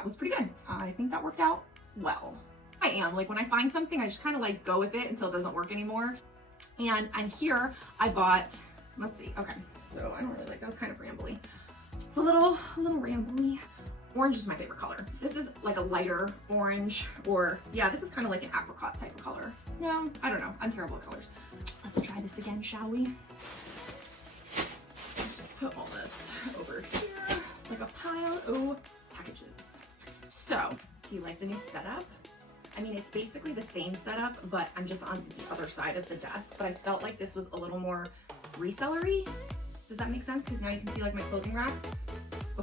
that was pretty good. I think that worked out well. I am, like when I find something, I just kind of like go with it until it doesn't work anymore. And here I bought, let's see, okay, so I don't really like, that was kind of rambly. It's a little rambly. Orange is my favorite color. This is like a lighter orange, or yeah, this is kind of like an apricot type of color. No, I don't know, I'm terrible at colors. Let's try this again, shall we? Let's put all this over here. It's like a pile of packages. So, do you like the new setup? I mean, it's basically the same setup, but I'm just on the other side of the desk, but I felt like this was a little more resellery. Does that make sense? Because now you can see like my clothing rack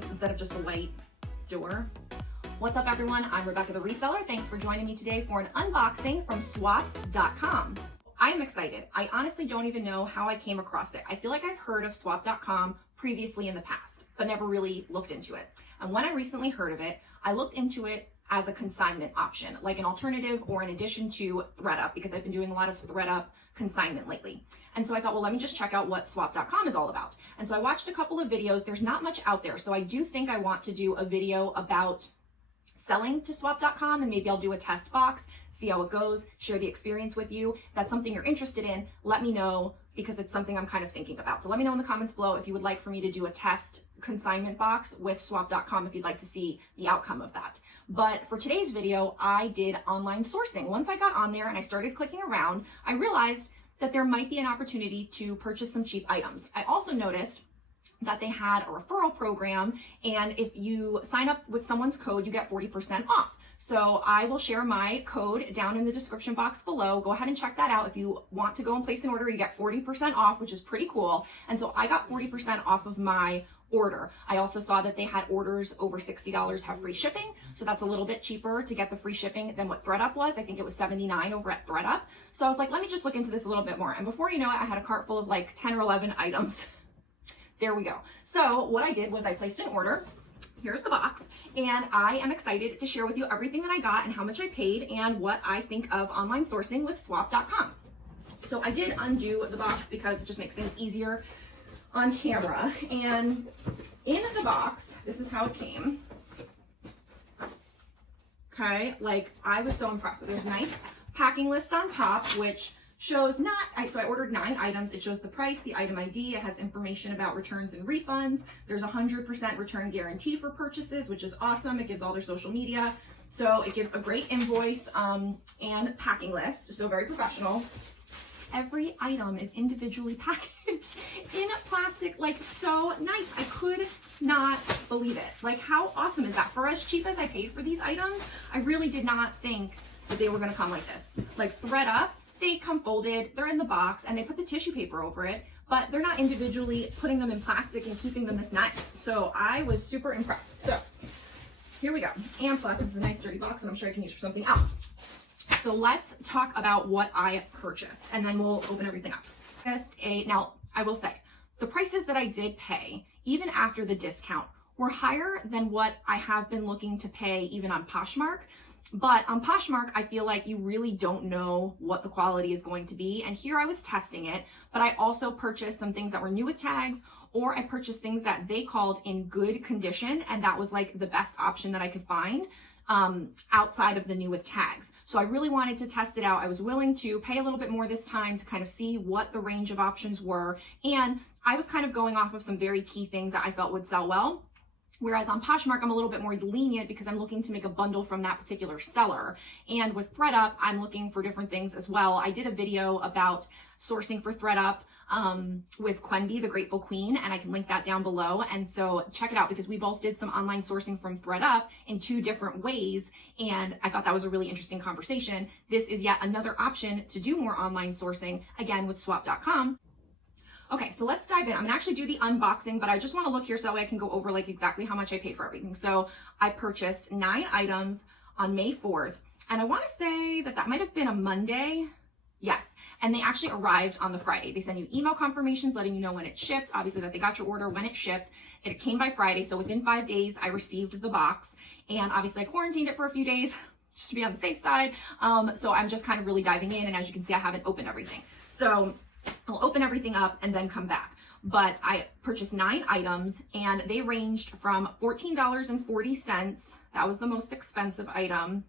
instead of just a white door. What's up everyone? I'm Rebecca the Reseller. Thanks for joining me today for an unboxing from swap.com. I am excited. I honestly don't even know how I came across it. I feel like I've heard of swap.com previously in the past, but never really looked into it. And when I recently heard of it, I looked into it as a consignment option, like an alternative or in addition to ThredUp, because I've been doing a lot of ThredUp consignment lately. And so I thought, well, let me just check out what swap.com is all about. And so I watched a couple of videos. There's not much out there. So I do think I want to do a video about selling to swap.com, and maybe I'll do a test box, see how it goes, share the experience with you. If that's something you're interested in, let me know, because it's something I'm kind of thinking about. So let me know in the comments below if you would like for me to do a test consignment box with swap.com if you'd like to see the outcome of that. But for today's video, I did online sourcing. Once I got on there and I started clicking around, I realized that there might be an opportunity to purchase some cheap items. I also noticed that they had a referral program, and if you sign up with someone's code, you get 40% off. So I will share my code down in the description box below. Go ahead and check that out. If you want to go and place an order, you get 40% off, which is pretty cool. And so I got 40% off of my order. I also saw that they had orders over $60 have free shipping. So that's a little bit cheaper to get the free shipping than what ThredUp was. I think it was $79 over at ThredUp. So I was like, let me just look into this a little bit more. And before you know it, I had a cart full of like 10 or 11 items. There we go. So what I did was I placed an order. Here's the box, and I am excited to share with you everything that I got and how much I paid and what I think of online sourcing with swap.com. So I did undo the box because it just makes things easier on camera. And in the box, this is how it came. Okay, like I was so impressed. So there's a nice packing list on top, which shows so I ordered 9 items. It shows the price, the item ID. It has information about returns and refunds. There's a 100% return guarantee for purchases, which is awesome. It gives all their social media. So it gives a great invoice and packing list. So very professional. Every item is individually packaged in plastic, like so nice. I could not believe it. Like how awesome is that? For as cheap as I paid for these items, I really did not think that they were gonna come like this. Like ThredUp, they come folded, they're in the box, and they put the tissue paper over it, but they're not individually putting them in plastic and keeping them this nice. So I was super impressed. So here we go. And plus, this is a nice dirty box, and I'm sure I can use for something else. So let's talk about what I purchased, and then we'll open everything up. Now, I will say, the prices that I did pay, even after the discount, were higher than what I have been looking to pay even on Poshmark. But on Poshmark, I feel like you really don't know what the quality is going to be. And here I was testing it, but I also purchased some things that were new with tags, or I purchased things that they called in good condition. And that was like the best option that I could find outside of the new with tags. So I really wanted to test it out. I was willing to pay a little bit more this time to kind of see what the range of options were. And I was kind of going off of some very key things that I felt would sell well. Whereas on Poshmark, I'm a little bit more lenient because I'm looking to make a bundle from that particular seller. And with ThredUp, I'm looking for different things as well. I did a video about sourcing for ThredUp with Quenby, the Grateful Queen, and I can link that down below. And so check it out, because we both did some online sourcing from ThredUp in 2 different ways. And I thought that was a really interesting conversation. This is yet another option to do more online sourcing, again, with swap.com. Okay, so let's dive in. I'm gonna actually do the unboxing, but I just wanna look here so that way I can go over like exactly how much I paid for everything. So I purchased 9 items on May 4th, and I wanna say that that might've been a Monday. Yes, and they actually arrived on the Friday. They send you email confirmations letting you know when it shipped, obviously that they got your order when it shipped. It came by Friday, so within 5 days I received the box, and obviously I quarantined it for a few days just to be on the safe side. So I'm just kind of really diving in, and as you can see, I haven't opened everything. So I'll open everything up and then come back. But I purchased 9 items and they ranged from $14.40, that was the most expensive item,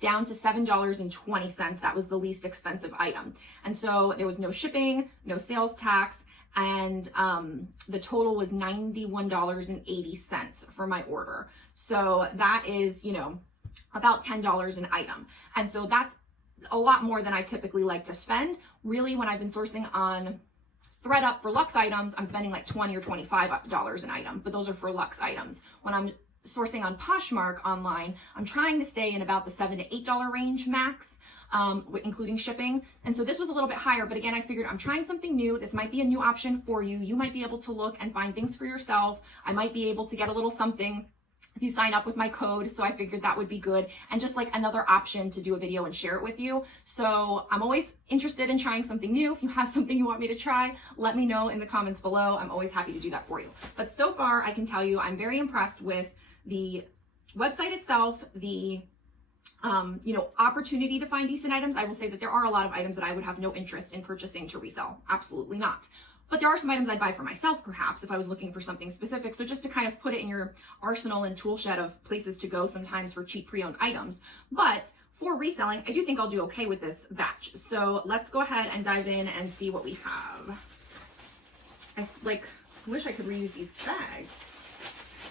down to $7.20, that was the least expensive item. And so there was no shipping, no sales tax, and the total was $91.80 for my order. So that is, you know, about $10 an item. And so that's a lot more than I typically like to spend. Really, when I've been sourcing on ThreadUp for luxe items, I'm spending like $20 or $25 an item, but those are for luxe items. When I'm sourcing on Poshmark online, I'm trying to stay in about the $7 to $8 range max, including shipping. And so this was a little bit higher, but again, I figured I'm trying something new. This might be a new option for you. You might be able to look and find things for yourself. I might be able to get a little something if you sign up with my code. So I figured that would be good. And just like another option to do a video and share it with you. So I'm always interested in trying something new. If you have something you want me to try, let me know in the comments below. I'm always happy to do that for you. But so far I can tell you, I'm very impressed with the website itself, the you know, opportunity to find decent items. I will say that there are a lot of items that I would have no interest in purchasing to resell. Absolutely not. But there are some items I'd buy for myself, perhaps, if I was looking for something specific. So just to kind of put it in your arsenal and tool shed of places to go sometimes for cheap pre-owned items. But for reselling, I do think I'll do okay with this batch. So let's go ahead and dive in and see what we have. I wish I could reuse these bags.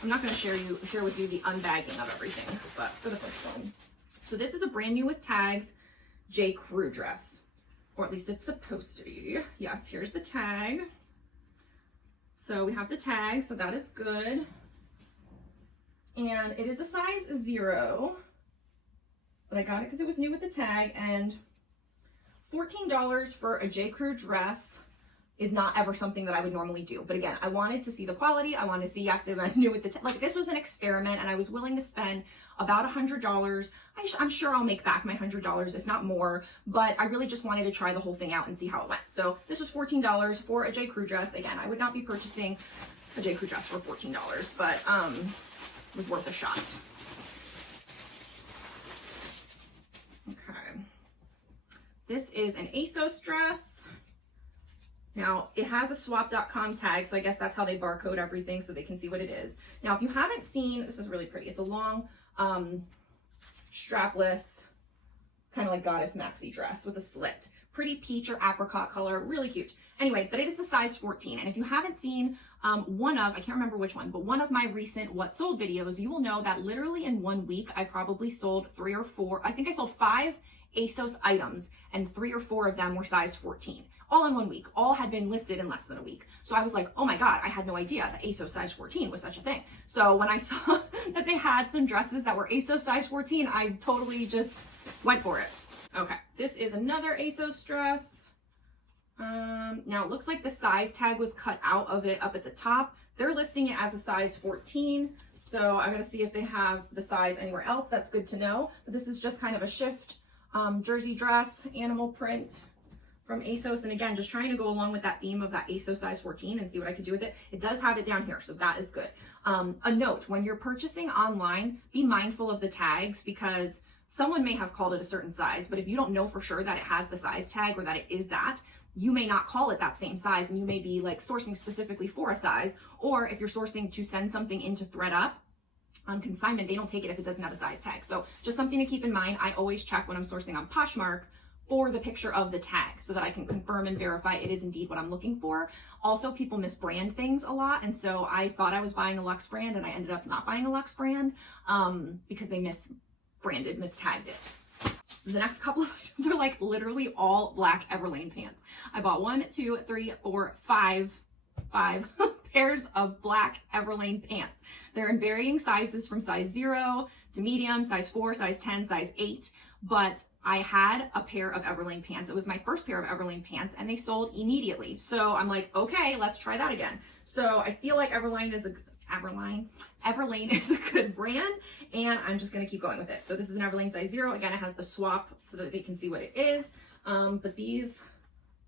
I'm not going to share with you the unbagging of everything, but for the first one. So this is a brand new with tags J. Crew dress. Or at least it's supposed to be. Yes, here's the tag. So we have the tag, so that is good. And it is a size 0, but I got it because it was new with the tag, and $14 for a J. Crew dress is not ever something that I would normally do. But again, I wanted to see the quality. I wanted to see, yes, they were new with the like this was an experiment, and I was willing to spend about $100. I'm sure I'll make back my $100, if not more, but I really just wanted to try the whole thing out and see how it went. So this was $14 for a J. Crew dress. Again, I would not be purchasing a J. Crew dress for $14, but it was worth a shot. Okay. This is an ASOS dress. Now, it has a swap.com tag, so I guess that's how they barcode everything so they can see what it is. Now, if you haven't seen, this is really pretty. It's a long, strapless, kind of like goddess maxi dress with a slit. Pretty peach or apricot color, really cute. Anyway, but it is a size 14. And if you haven't seen I can't remember which one, but one of my recent What Sold videos, you will know that literally in 1 week, I probably sold 3 or 4, I think I sold 5 ASOS items, and 3 or 4 of them were size 14. All in 1 week. All had been listed in less than a week. So I was like, oh my God, I had no idea that ASOS size 14 was such a thing. So when I saw that they had some dresses that were ASOS size 14, I totally just went for it. Okay, this is another ASOS dress. Now it looks like the size tag was cut out of it up at the top. They're listing it as a size 14. So I'm gonna see if they have the size anywhere else. That's good to know. But this is just kind of a shift jersey dress, animal print from ASOS. And again, just trying to go along with that theme of that ASOS size 14 and see what I could do with it. It does have it down here, so that is good. A note, when you're purchasing online, be mindful of the tags, because someone may have called it a certain size, but if you don't know for sure that it has the size tag or that it is that, you may not call it that same size, and you may be like sourcing specifically for a size. Or if you're sourcing to send something into ThreadUp on consignment, they don't take it if it doesn't have a size tag. So just something to keep in mind. I always check when I'm sourcing on Poshmark for the picture of the tag so that I can confirm and verify it is indeed what I'm looking for. Also, people misbrand things a lot, and so I thought I was buying a luxe brand and I ended up not buying a luxe brand because they mistagged it. The next couple of items are like literally all black Everlane pants. I bought 1, 2, 3, 4, 5 pairs of black Everlane pants. They're in varying sizes from size 0 to medium, size 4, size 10, size 8. But I had a pair of Everlane pants. It was my first pair of Everlane pants, and they sold immediately. So I'm like, okay, let's try that again. So I feel like Everlane is a good brand, and I'm just gonna keep going with it. So this is an Everlane size 0. Again, it has the swap so that they can see what it is. But these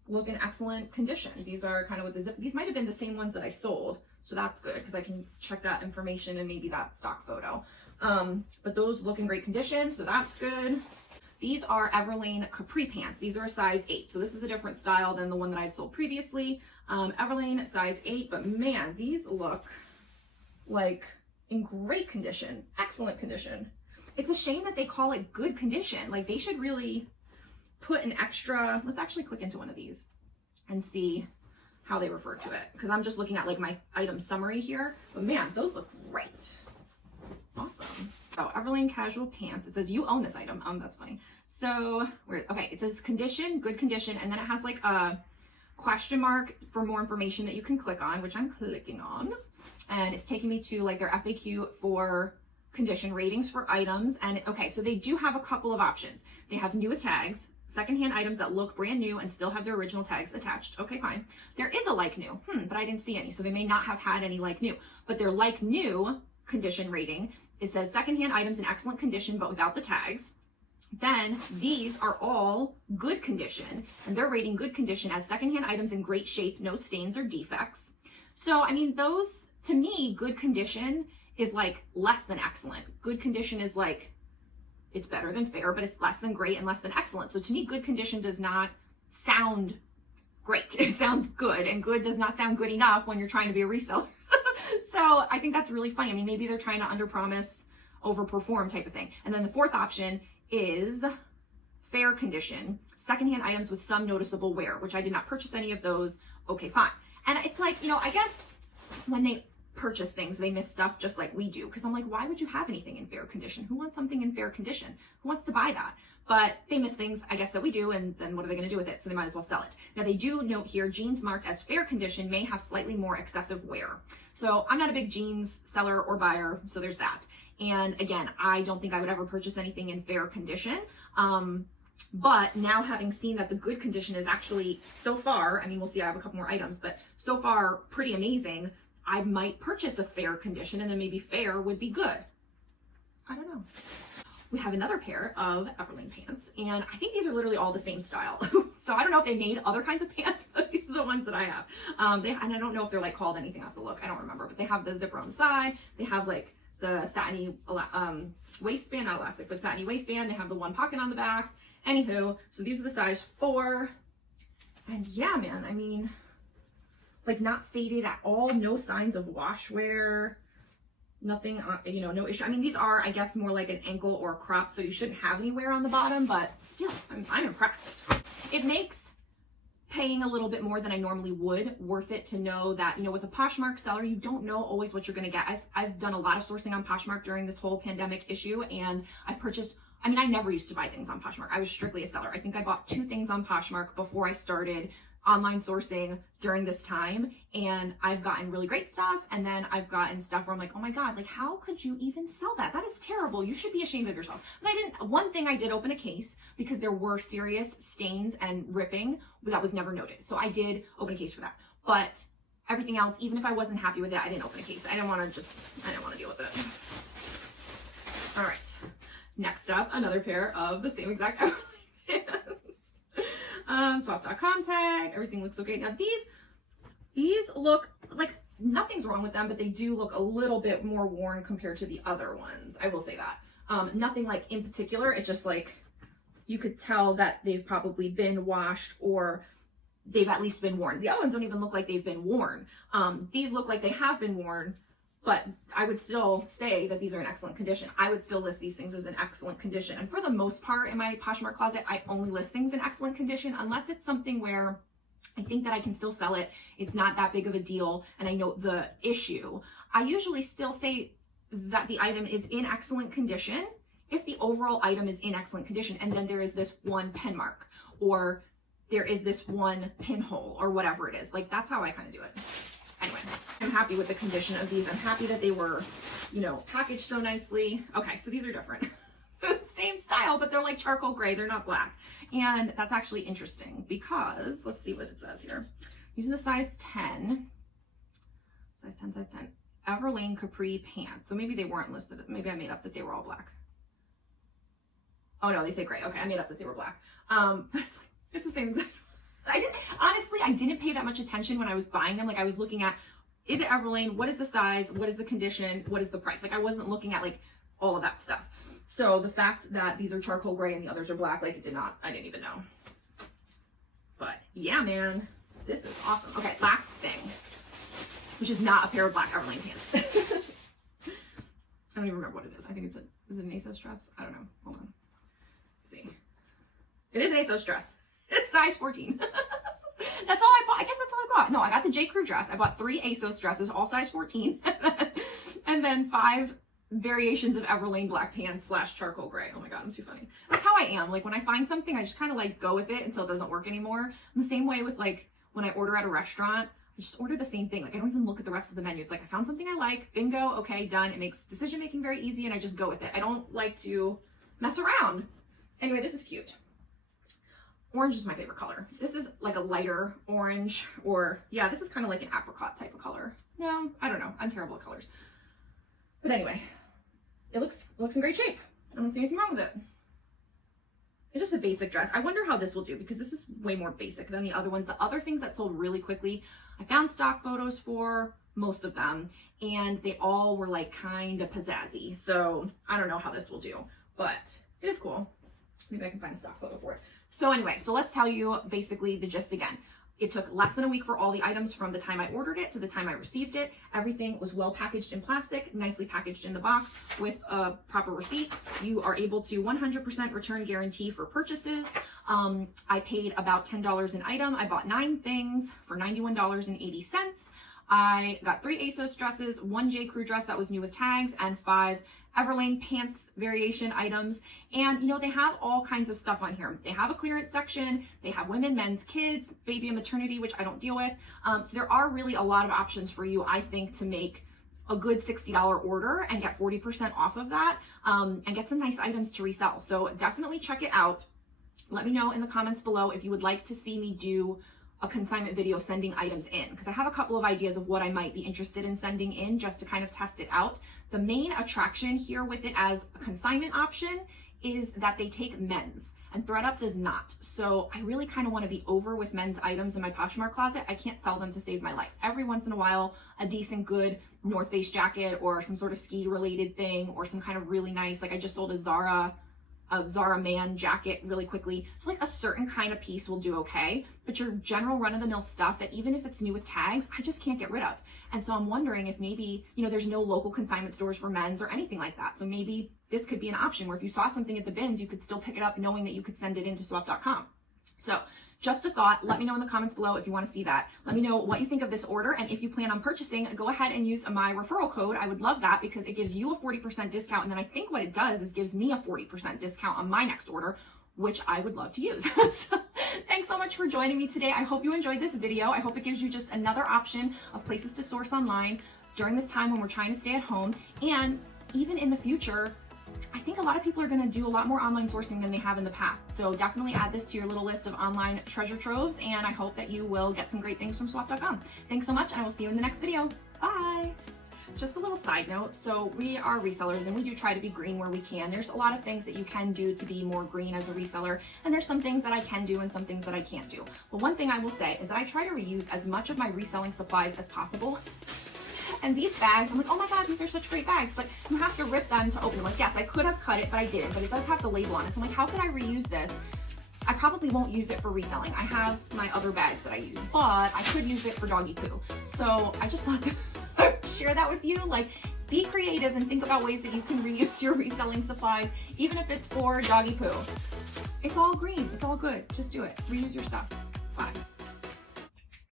look in excellent condition. These are kind of with the zip. These might have been the same ones that I sold, so that's good because I can check that information and maybe that stock photo. But those look in great condition, so that's good. These are Everlane capri pants. These are a size 8. So this is a different style than the one that I'd sold previously. Everlane size 8, but man, these look like in great condition, excellent condition. It's a shame that they call it good condition. Like they should really put an extra, let's actually click into one of these and see how they refer to it. Because I'm just looking at like my item summary here, but man, those look great. Awesome. Oh, Everlane casual pants. It says you own this item. That's funny. So okay, it says condition, good condition, and then it has like a question mark for more information that you can click on, which I'm clicking on. And it's taking me to like their FAQ for condition ratings for items. And okay, so they do have a couple of options. They have new with tags, secondhand items that look brand new and still have their original tags attached. Okay, fine. There is a like new, but I didn't see any. So they may not have had any like new, but their like new condition rating, it says secondhand items in excellent condition, but without the tags. Then these are all good condition, and they're rating good condition as secondhand items in great shape, no stains or defects. So, I mean, those, to me, good condition is like less than excellent. Good condition is like, it's better than fair, but it's less than great and less than excellent. So to me, good condition does not sound great. It sounds good, and good does not sound good enough when you're trying to be a reseller. So I think that's really funny. I mean, maybe they're trying to underpromise, overperform type of thing. And then the fourth option is fair condition, secondhand items with some noticeable wear, which I did not purchase any of those. Okay, fine. And it's like, you know, I guess when they purchase things, they miss stuff just like we do. Because I'm like, why would you have anything in fair condition? Who wants something in fair condition? Who wants to buy that? But they miss things, I guess, that we do, and then what are they going to do with it? So they might as well sell it. Now, they do note here, jeans marked as fair condition may have slightly more excessive wear. So I'm not a big jeans seller or buyer, so there's that. And again, I don't think I would ever purchase anything in fair condition. But now having seen that the good condition is actually so far, I mean, we'll see, I have a couple more items, but so far pretty amazing, I might purchase a fair condition, and then maybe fair would be good. I don't know. We have another pair of Everlane pants, and I think these are literally all the same style. So I don't know if they made other kinds of pants, but these are the ones that I have. And I don't know if they're like called anything. I have to look. I don't remember, but they have the zipper on the side. They have like the satiny waistband, not elastic, but satiny waistband. They have the one pocket on the back. Anywho, so these are the size 4. And yeah, man, I mean, like not faded at all. No signs of wash wear. Nothing, you know, no issue. I mean, these are, I guess, more like an ankle or a crop, so you shouldn't have any wear on the bottom, but still, I'm impressed. It makes paying a little bit more than I normally would worth it to know that, you know, with a Poshmark seller, you don't know always what you're going to get. I've done a lot of sourcing on Poshmark during this whole pandemic issue, and I've purchased, I mean, I never used to buy things on Poshmark. I was strictly a seller. I think I bought 2 things on Poshmark before I started online sourcing during this time, and I've gotten really great stuff, and then I've gotten stuff where I'm like, oh my god, like how could you even sell that? That is terrible. You should be ashamed of yourself. But I didn't. One thing, I did open a case because there were serious stains and ripping that was never noted, so I did open a case for that. But everything else, even if I wasn't happy with it, I didn't open a case. I didn't want to deal with it. All right, next up, another pair of the same exact pants. Swap.com tag, everything looks okay. Now these look like nothing's wrong with them, but they do look a little bit more worn compared to the other ones. I will say that. Nothing like in particular. It's just like you could tell that they've probably been washed or they've at least been worn. The other ones don't even look like they've been worn. These look like they have been worn, but I would still say that these are in excellent condition. I would still list these things as in excellent condition. And for the most part in my Poshmark closet, I only list things in excellent condition unless it's something where I think that I can still sell it. It's not that big of a deal, and I know the issue. I usually still say that the item is in excellent condition if the overall item is in excellent condition, and then there is this one pen mark, or there is this one pinhole, or whatever it is. Like, that's how I kind of do it. Anyway, I'm happy with the condition of these. I'm happy that they were, you know, packaged so nicely. Okay, so these are different. Same style, but they're like charcoal gray. They're not black. And that's actually interesting because, let's see what it says here. Using the size 10, size 10, Everlane capri pants. So maybe they weren't listed. Maybe I made up that they were all black. Oh no, they say gray. Okay, I made up that they were black. But it's the same exact. I didn't pay that much attention when I was buying them. Like, I was looking at, is it Everlane? What is the size? What is the condition? What is the price? Like, I wasn't looking at like all of that stuff. So the fact that these are charcoal gray and the others are black, like I didn't even know. But yeah, man, this is awesome. Okay, last thing, which is not a pair of black Everlane pants. I don't even remember what it is. I think is it an ASOS dress? I don't know. Hold on. Let's see. It is an ASOS dress. It's size 14. That's all I bought. I guess that's all I bought. No, I got the J. Crew dress. I bought 3 ASOS dresses, all size 14. And then 5 variations of Everlane black pants / charcoal gray. Oh my God, I'm too funny. That's how I am. Like when I find something, I just kind of like go with it until it doesn't work anymore. I'm the same way with like when I order at a restaurant. I just order the same thing. Like I don't even look at the rest of the menu. It's like I found something I like, bingo, okay, done. It makes decision making very easy and I just go with it. I don't like to mess around. Anyway, this is cute. Orange is my favorite color. This is like a lighter orange, or yeah, this is kind of like an apricot type of color. No, I don't know. I'm terrible at colors. But anyway, it looks in great shape. I don't see anything wrong with it. It's just a basic dress. I wonder how this will do because this is way more basic than the other ones. The other things that sold really quickly, I found stock photos for most of them and they all were like kind of pizzazzy. So I don't know how this will do, but it is cool. Maybe I can find a stock photo for it. So anyway, so let's tell you basically the gist again. It took less than a week for all the items from the time I ordered it to the time I received it. Everything was well packaged in plastic, nicely packaged in the box with a proper receipt. You are able to 100% return guarantee for purchases. I paid about $10 an item. I bought 9 things for $91.80. I got 3 ASOS dresses, 1 J. Crew dress that was new with tags, and 5 Everlane pants variation items. And you know, they have all kinds of stuff on here. They have a clearance section, they have women, men's, kids, baby and maternity, which I don't deal with. So there are really a lot of options for you, I think, to make a good $60 order and get 40% off of that, and get some nice items to resell. So definitely check it out. Let me know in the comments below if you would like to see me do a consignment video sending items in, because I have a couple of ideas of what I might be interested in sending in just to kind of test it out. The main attraction here with it as a consignment option is that they take men's and ThreadUp does not. So I really kind of want to be over with men's items in my Poshmark closet. I can't sell them to save my life. Every once in a while, a decent good North Face jacket or some sort of ski related thing or some kind of really nice, like I just sold a Zara man jacket really quickly. So like a certain kind of piece will do okay, but your general run-of-the-mill stuff that even if it's new with tags, I just can't get rid of. And so I'm wondering if maybe, you know, there's no local consignment stores for men's or anything like that. So maybe this could be an option where if you saw something at the bins, you could still pick it up knowing that you could send it into swap.com. So just a thought. Let me know in the comments below if you want to see that. Let me know what you think of this order, and if you plan on purchasing, go ahead and use my referral code. I would love that because it gives you a 40% discount, and then I think what it does is gives me a 40% discount on my next order, which I would love to use. So, thanks so much for joining me today. I hope you enjoyed this video. I hope it gives you just another option of places to source online during this time when we're trying to stay at home, and even in the future. I think a lot of people are going to do a lot more online sourcing than they have in the past. So definitely add this to your little list of online treasure troves, and I hope that you will get some great things from swap.com. Thanks so much, and I will see you in the next video. Bye! Just a little side note, so we are resellers and we do try to be green where we can. There's a lot of things that you can do to be more green as a reseller, and there's some things that I can do and some things that I can't do. But one thing I will say is that I try to reuse as much of my reselling supplies as possible. And these bags, I'm like, oh my God, these are such great bags, but you have to rip them to open them. Like, yes, I could have cut it, but I didn't, but it does have the label on it. So I'm like, how could I reuse this? I probably won't use it for reselling. I have my other bags that I use, but I could use it for doggy poo. So I just want to share that with you. Like, be creative and think about ways that you can reuse your reselling supplies, even if it's for doggy poo. It's all green, it's all good. Just do it. Reuse your stuff.